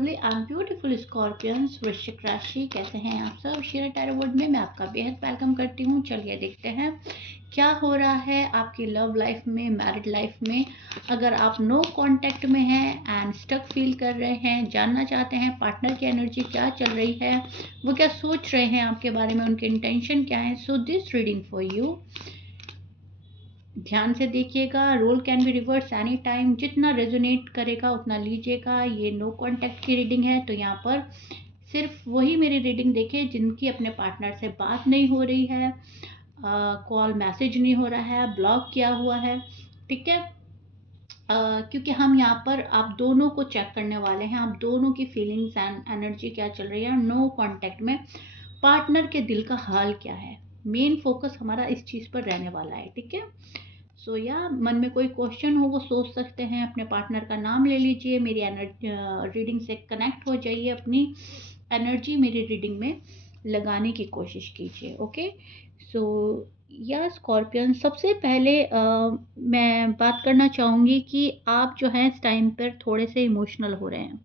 Lovely and beautiful Scorpions वृश्चिक राशि, कैसे हैं आप सब। शेयर टैरो वर्ड में मैं आपका बेहद वेलकम करती हूँ। चलिए देखते हैं क्या हो रहा है आपकी लव लाइफ में, मैरिड लाइफ में। अगर आप नो कांटेक्ट में हैं एंड स्टक फील कर रहे हैं, जानना चाहते हैं पार्टनर की एनर्जी क्या चल रही है, वो क्या सोच रहे हैं आपके बारे में, उनके इंटेंशन क्या है, so this reading for you. ध्यान से देखिएगा। Role can be reverse any time, जितना रेजोनेट करेगा उतना लीजिएगा। ये नो कांटेक्ट की रीडिंग है, तो यहाँ पर सिर्फ वही मेरी रीडिंग देखें जिनकी अपने पार्टनर से बात नहीं हो रही है, कॉल मैसेज नहीं हो रहा है, ब्लॉक किया हुआ है, ठीक है। क्योंकि हम यहाँ पर आप दोनों को चेक करने वाले हैं, आप दोनों की फीलिंग्स एंड एनर्जी क्या चल रही है। नो कांटेक्ट में पार्टनर के दिल का हाल क्या है, मेन फोकस हमारा इस चीज़ पर रहने वाला है, ठीक है। सो या मन में कोई क्वेश्चन हो वो सोच सकते हैं, अपने पार्टनर का नाम ले लीजिए, मेरी रीडिंग से कनेक्ट हो जाइए, अपनी एनर्जी मेरी रीडिंग में लगाने की कोशिश कीजिए। ओके, सो या स्कॉर्पियन, सबसे पहले मैं बात करना चाहूँगी कि आप जो है इस टाइम पर थोड़े से इमोशनल हो रहे हैं,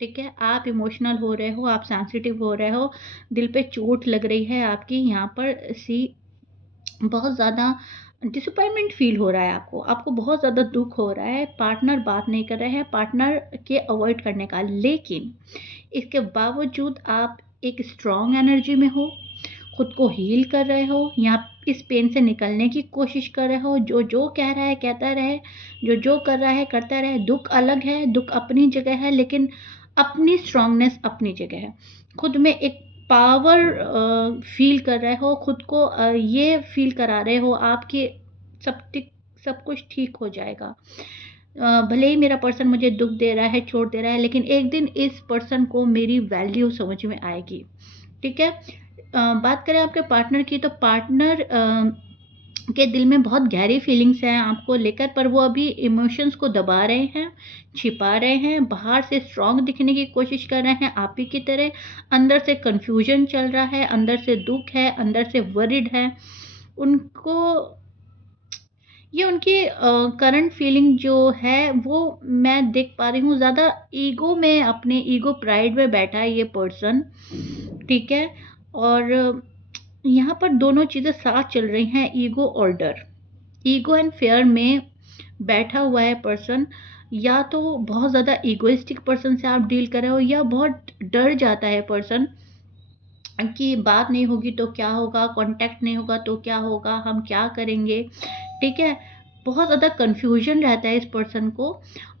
ठीक है। आप इमोशनल हो रहे हो, आप सेंसिटिव हो रहे हो, दिल पे चोट लग रही है आपकी। यहाँ पर बहुत ज़्यादा डिसअपॉइंटमेंट फील हो रहा है आपको, आपको बहुत ज़्यादा दुख हो रहा है। पार्टनर बात नहीं कर रहे हैं, पार्टनर के अवॉइड करने का, लेकिन इसके बावजूद आप एक स्ट्रॉन्ग एनर्जी में हो, खुद को हील कर रहे हो, यहाँ इस पेन से निकलने की कोशिश कर रहे हो। जो जो कह रहा है कहता रहे, जो जो कर रहा है करता रहे। दुख अलग है, दुख अपनी जगह है, लेकिन अपनी स्ट्रांगनेस अपनी जगह है। खुद में एक पावर फील कर रहे हो, खुद को ये फील करा रहे हो आपके सब कुछ ठीक हो जाएगा। भले ही मेरा पर्सन मुझे दुख दे रहा है, छोड़ दे रहा है, लेकिन एक दिन इस पर्सन को मेरी वैल्यू समझ में आएगी, ठीक है। बात करें आपके पार्टनर की, तो पार्टनर के दिल में बहुत गहरी फीलिंग्स हैं आपको लेकर, पर वो अभी इमोशंस को दबा रहे हैं, छिपा रहे हैं। बाहर से स्ट्रांग दिखने की कोशिश कर रहे हैं आप ही की तरह, अंदर से कंफ्यूजन चल रहा है, अंदर से दुख है, अंदर से वरिड है उनको। ये उनकी करंट फीलिंग जो है वो मैं देख पा रही हूँ, ज़्यादा ईगो में, अपने ईगो प्राइड में बैठा है ये पर्सन, ठीक है। और यहाँ पर दोनों चीज़ें साथ चल रही हैं, ईगो और डर। ईगो एंड फेयर में बैठा हुआ है पर्सन। या तो बहुत ज़्यादा ईगोइस्टिक पर्सन से आप डील कर रहे हो, या बहुत डर जाता है पर्सन कि बात नहीं होगी तो क्या होगा, कांटेक्ट नहीं होगा तो क्या होगा, हम क्या करेंगे, ठीक है। बहुत ज़्यादा कन्फ्यूजन रहता है इस पर्सन को,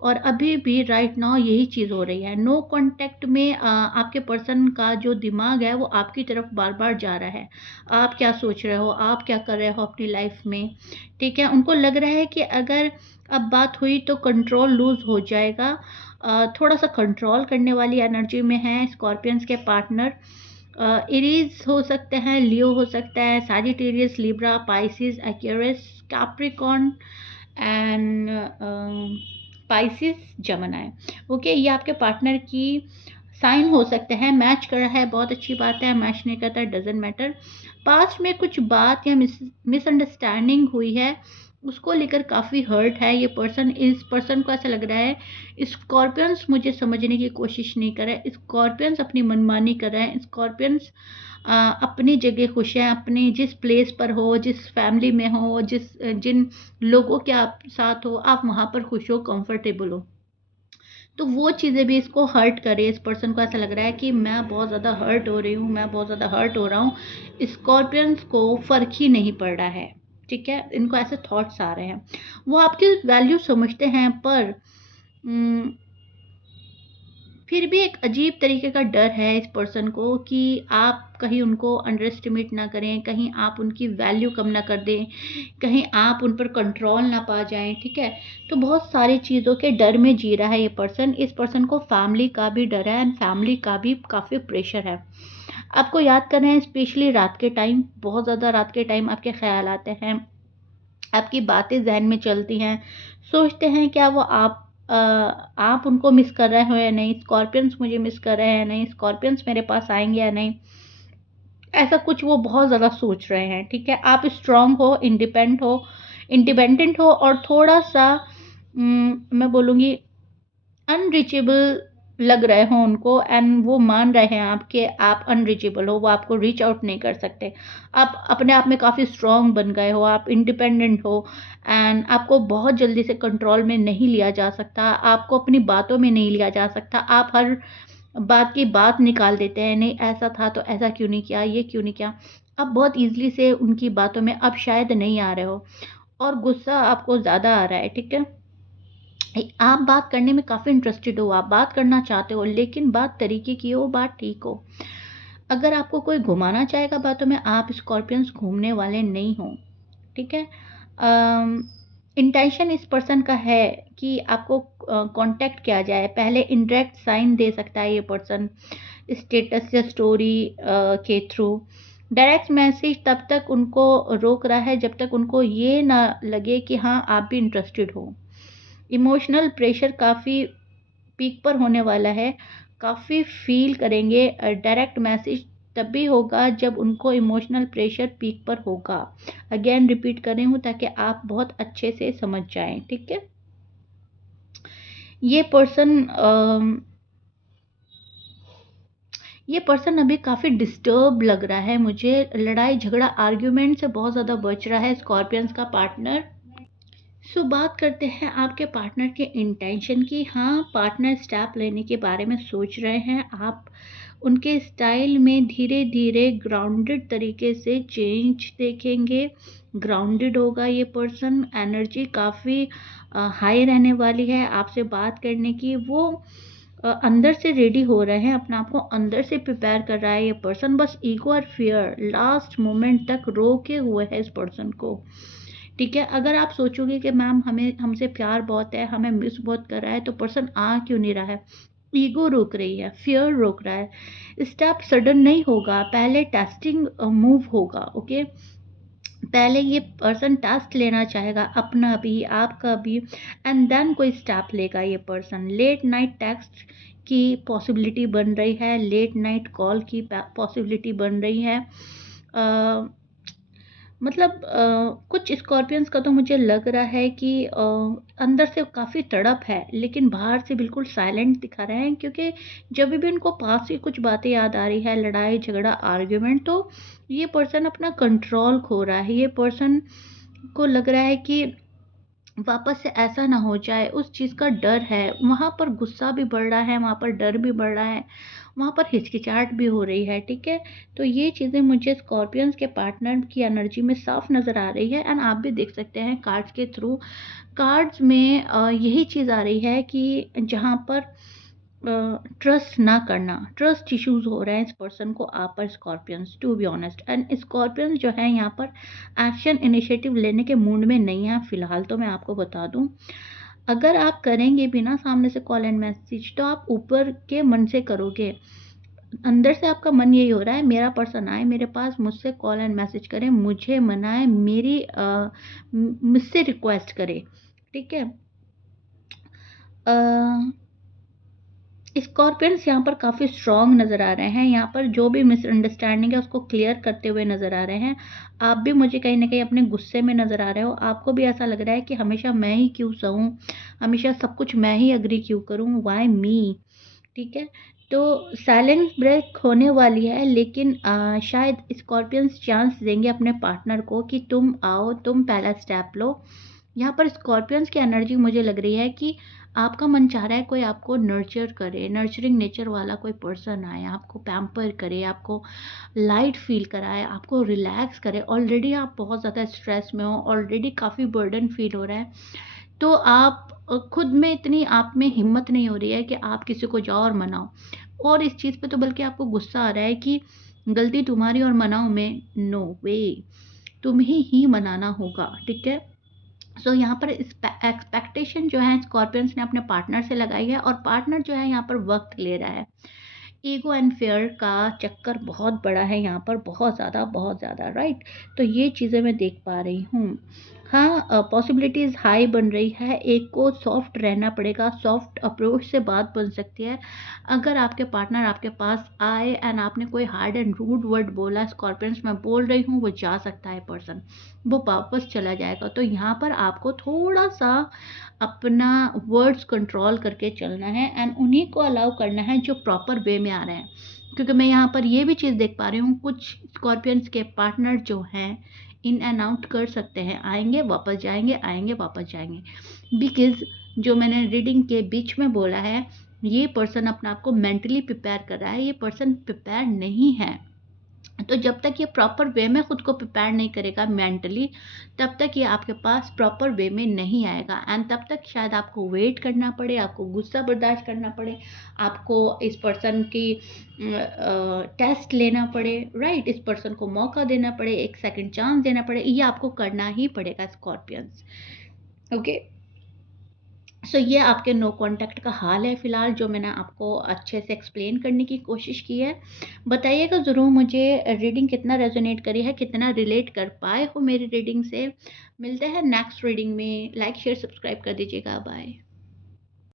और अभी भी राइट नाउ यही चीज़ हो रही है। नो कांटेक्ट में आपके पर्सन का जो दिमाग है वो आपकी तरफ बार बार जा रहा है। आप क्या सोच रहे हो, आप क्या कर रहे हो अपनी लाइफ में, ठीक है। उनको लग रहा है कि अगर अब बात हुई तो कंट्रोल लूज हो जाएगा। थोड़ा सा कंट्रोल करने वाली एनर्जी में है स्कॉर्पियंस के पार्टनर। एरीज हो सकते हैं, लियो हो सकता है, Sagittarius, Libra, Pisces, Aquarius, Capricorn and Pisces, Gemini. Okay, ये आपके पार्टनर की साइन हो सकते हैं। मैच कर रहा है, बहुत अच्छी बात है। मैच नहीं करता, डजेंट मैटर। पास्ट में कुछ बात या मिसअंडरस्टैंडिंग हुई है, उसको लेकर काफ़ी हर्ट है ये पर्सन। इस पर्सन को ऐसा लग रहा है स्कॉर्पियंस मुझे समझने की कोशिश नहीं कर रहे हैं, स्कॉर्पियंस अपनी मनमानी कर रहे हैं, स्कॉर्पियंस अपनी जगह खुश हैं, अपने जिस प्लेस पर हो, जिस फैमिली में हो, जिन लोगों के आप साथ हो, आप वहाँ पर खुश हो, कंफर्टेबल हो। तो वो चीज़ें भी इसको हर्ट करे। इस पर्सन को ऐसा लग रहा है कि मैं बहुत ज़्यादा हर्ट हो रही हूँ, मैं बहुत ज़्यादा हर्ट हो रहा हूँ। स्कॉर्पियंस को फ़र्क ही नहीं पड़ रहा है, ठीक है। इनको ऐसे थॉट्स आ रहे हैं, वो आपकी वैल्यू समझते हैं, पर फिर भी एक अजीब तरीके का डर है इस पर्सन को कि आप कहीं उनको अंडर एस्टिमेट ना करें, कहीं आप उनकी वैल्यू कम ना कर दें, कहीं आप उन पर कंट्रोल ना पा जाएं, ठीक है। तो बहुत सारी चीज़ों के डर में जी रहा है ये पर्सन। इस पर्सन को फैमिली का भी डर है एंड फैमिली का भी काफ़ी प्रेशर है। आपको याद कर रहे हैं, स्पेशली रात के टाइम, बहुत ज़्यादा रात के टाइम आपके ख्याल आते हैं, आपकी बातें जहन में चलती हैं, सोचते हैं क्या वो आप उनको मिस कर रहे हो या नहीं, स्कॉर्पियंस मुझे मिस कर रहे हैं या नहीं, स्कॉर्पियंस मेरे पास आएंगे या नहीं, ऐसा कुछ वो बहुत ज़्यादा सोच रहे हैं, ठीक है। आप स्ट्रांग हो, इंडिपेंडेंट हो और थोड़ा सा मैं बोलूँगी अनरीचेबल लग रहे हों उनको एंड वो मान रहे हैं आपके आप अनरीचेबल हो, वो आपको रीच आउट नहीं कर सकते। आप अपने आप में काफ़ी स्ट्रॉन्ग बन गए हो, आप इंडिपेंडेंट हो एंड आपको बहुत जल्दी से कंट्रोल में नहीं लिया जा सकता, आपको अपनी बातों में नहीं लिया जा सकता। आप हर बात की बात निकाल देते हैं, नहीं ऐसा था तो ऐसा क्यों नहीं किया, ये क्यों नहीं किया। आप बहुत ईज़िली से उनकी बातों में अब शायद नहीं आ रहे हो और गुस्सा आपको ज़्यादा आ रहा है, ठीक है? आप बात करने में काफ़ी इंटरेस्टेड हो, आप बात करना चाहते हो, लेकिन बात तरीके की हो, बात ठीक हो। अगर आपको कोई घुमाना चाहेगा बातों में, आप स्कॉर्पियंस घूमने वाले नहीं हो, ठीक है? इंटेंशन इस पर्सन का है कि आपको कॉन्टैक्ट किया जाए। पहले इनडायरेक्ट साइन दे सकता है ये पर्सन, स्टेटस या स्टोरी के थ्रू। डायरेक्ट मैसेज तब तक उनको रोक रहा है जब तक उनको ये ना लगे कि हाँ, आप भी इंटरेस्टेड हो। इमोशनल प्रेशर काफ़ी पीक पर होने वाला है, काफ़ी फ़ील करेंगे। डायरेक्ट मैसेज तभी होगा जब उनको इमोशनल प्रेशर पीक पर होगा। अगेन रिपीट कर रही हूँ ताकि आप बहुत अच्छे से समझ जाएँ, ठीक है? ये पर्सन ये पर्सन अभी काफ़ी डिस्टर्ब लग रहा है मुझे, लड़ाई झगड़ा आर्ग्यूमेंट से बहुत ज़्यादा बच रहा है स्कॉर्पियंस का पार्टनर। सो बात करते हैं आपके पार्टनर के इंटेंशन की। हाँ, पार्टनर स्टेप लेने के बारे में सोच रहे हैं। आप उनके स्टाइल में धीरे धीरे ग्राउंडेड तरीके से चेंज देखेंगे। ग्राउंडेड होगा ये पर्सन, एनर्जी काफ़ी हाई रहने वाली है आपसे बात करने की। वो अंदर से रेडी हो रहे हैं, अपने आप को अंदर से प्रिपेयर कर रहा है ये पर्सन। बस ईगो और फियर लास्ट मोमेंट तक रोके हुए है इस पर्सन को, ठीक है? अगर आप सोचोगे कि मैम हमें हमसे प्यार बहुत है, हमें मिस बहुत कर रहा है, तो पर्सन आ क्यों नहीं रहा है? ईगो रोक रही है, फियर रोक रहा है। स्टेप सडन नहीं होगा, पहले टेस्टिंग मूव होगा, ओके? पहले ये पर्सन टेस्ट लेना चाहेगा, अपना भी, आपका भी, एंड देन कोई स्टेप लेगा ये पर्सन। लेट नाइट टेक्स्ट की पॉसिबिलिटी बन रही है, लेट नाइट कॉल की पॉसिबिलिटी बन रही है। अ मतलब कुछ स्कॉर्पियंस का तो मुझे लग रहा है कि अंदर से काफ़ी तड़प है, लेकिन बाहर से बिल्कुल साइलेंट दिखा रहे हैं, क्योंकि जब भी उनको पास की कुछ बातें याद आ रही है, लड़ाई झगड़ा आर्ग्यूमेंट, तो ये पर्सन अपना कंट्रोल खो रहा है। ये पर्सन को लग रहा है कि वापस से ऐसा ना हो जाए, उस चीज़ का डर है। वहाँ पर गुस्सा भी बढ़ रहा है, वहाँ पर डर भी बढ़ रहा है, वहाँ पर हिचकिचाहट भी हो रही है, ठीक है? तो ये चीज़ें मुझे स्कॉर्पियंस के पार्टनर की एनर्जी में साफ नज़र आ रही है एंड आप भी देख सकते हैं कार्ड्स के थ्रू। कार्ड्स में यही चीज़ आ रही है कि जहाँ पर ट्रस्ट ना करना, ट्रस्ट इश्यूज़ हो रहे हैं इस पर्सन को आप पर scorpions, to be honest. And scorpions जो है यहाँ पर एक्शन इनिशिएटिव लेने के मूड में नहीं है फ़िलहाल, तो मैं आपको बता दूँ। अगर आप करेंगे भी ना सामने से कॉल एंड मैसेज, तो आप ऊपर के मन से करोगे। अंदर से आपका मन यही हो रहा है, मेरा पर्सन आए मेरे पास, मुझसे कॉल एंड मैसेज करे, मुझे मनाए, मेरी मुझसे रिक्वेस्ट करे, ठीक है? अ स्कॉर्पियंस यहाँ पर काफ़ी स्ट्रॉन्ग नज़र आ रहे हैं, यहाँ पर जो भी मिसअंडरस्टैंडिंग है उसको क्लियर करते हुए नज़र आ रहे हैं। आप भी मुझे कहीं न कहीं अपने गुस्से में नज़र आ रहे हो, आपको भी ऐसा लग रहा है कि हमेशा मैं ही क्यों सहूँ, हमेशा सब कुछ मैं ही एग्री क्यों करूँ, व्हाई मी? ठीक है? तो साइलेंस ब्रेक होने वाली है, लेकिन शायद स्कॉर्पियंस चांस देंगे अपने पार्टनर को कि तुम आओ, तुम पहला स्टेप लो। यहाँ पर स्कॉर्पियंस की एनर्जी मुझे लग रही है कि आपका मन चाह रहा है कोई आपको नर्चर करे, नर्चरिंग नेचर वाला कोई पर्सन आए, आपको पैम्पर करे, आपको लाइट फ़ील कराए, आपको रिलैक्स करे। ऑलरेडी आप बहुत ज़्यादा स्ट्रेस में हो, ऑलरेडी काफ़ी बर्डन फ़ील हो रहा है, तो आप खुद में इतनी आप में हिम्मत नहीं हो रही है कि आप किसी को जाओ और मनाओ। और इस चीज़ पे तो बल्कि आपको गुस्सा आ रहा है कि गलती तुम्हारी और मनाओ मैं, नो वे, तुम्हें ही मनाना होगा, ठीक है? सो यहाँ पर एक्सपेक्टेशन जो है स्कॉर्पियंस ने अपने पार्टनर से लगाई है, और पार्टनर जो है यहाँ पर वक्त ले रहा है। ईगो एंड फेयर का चक्कर बहुत बड़ा है यहाँ पर, बहुत ज़्यादा राइट? तो ये चीज़ें मैं देख पा रही हूँ। हाँ, पॉसिबिलिटीज़ हाई बन रही है। एक को सॉफ्ट रहना पड़ेगा, सॉफ्ट अप्रोच से बात बन सकती है। अगर आपके पार्टनर आपके पास आए एंड आपने कोई हार्ड एंड रूड वर्ड बोला, स्कॉर्पियंस मैं बोल रही हूँ, वो जा सकता है पर्सन, वो वापस चला जाएगा। तो यहाँ पर आपको थोड़ा-सा अपना वर्ड्स कंट्रोल करके चलना है एंड उन्हीं को अलाउ करना है जो प्रॉपर वे में आ रहे हैं। क्योंकि मैं यहाँ पर ये भी चीज़ देख पा रही हूँ, कुछ स्कॉर्पियंस के पार्टनर जो हैं इन एंड आउट कर सकते हैं, आएँगे वापस जाएँगे, आएँगे वापस जाएँगे। बिकॉज़ जो मैंने रीडिंग के बीच में बोला है, ये पर्सन अपने आप को मेंटली प्रिपेयर कर रहा है, ये पर्सन प्रिपेयर नहीं है। तो जब तक ये प्रॉपर वे में खुद को प्रिपेयर नहीं करेगा मेंटली, तब तक ये आपके पास प्रॉपर वे में नहीं आएगा एंड तब तक शायद आपको वेट करना पड़े, आपको गुस्सा बर्दाश्त करना पड़े, आपको इस पर्सन की टेस्ट लेना पड़े, राइट? इस पर्सन को मौका देना पड़े, एक सेकंड चांस देना पड़े, ये आपको करना ही पड़ेगा स्कॉर्पियंस, ओके? सो ये आपके नो कॉन्टैक्ट का हाल है फ़िलहाल, जो मैंने आपको अच्छे से एक्सप्लेन करने की कोशिश की है। बताइएगा ज़रूर मुझे रीडिंग कितना रेज़ोनेट करी है, कितना रिलेट कर पाए हो मेरी रीडिंग से। मिलते हैं नेक्स्ट रीडिंग में। लाइक, शेयर, सब्सक्राइब कर दीजिएगा। बाय।